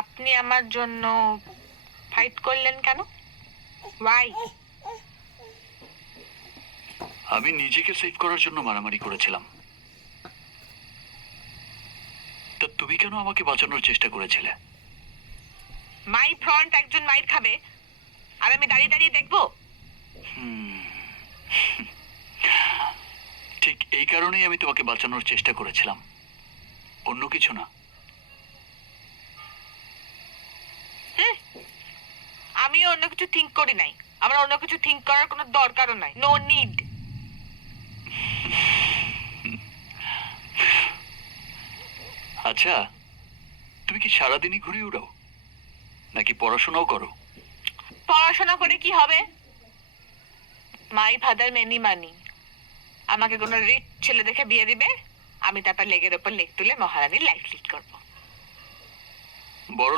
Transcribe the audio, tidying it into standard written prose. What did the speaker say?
আপনি আমার জন্য ফাইট করলেন কেন? ওয়াই? আমি নিজেকে সেভ করার জন্য মারামারি করেছিলাম। তা তুমি কেন আমাকে বাঁচানোর চেষ্টা করেছিলে? মাই ফ্রন্ট একজন মাইর খাবে আর আমি দাঁড়িয়ে দাঁড়িয়ে দেখবো? ঠিক এই কারণেই আমি তোমাকে বাঁচানোর চেষ্টা করেছিলাম, অন্য কিছু না। আমি অন্য কিছু থিঙ্ক করি নাই। আমার অন্য কিছু থিঙ্ক করার কোনো দরকারও নাই। No need. আচ্ছা, তুমি কি সারাদিনই ঘুরে উড়াও নাকি পড়াশোনাও করো? পড়াশোনা করে কি হবে? মাই ফাদার মেনি মানি। আমাকে কোনো রিচ ছেলে দেখে বিয়ে দিবে, আমি তারপর লেগের ওপর লেগ তুলে মহারানীর লাইফ লিড করবো। বড়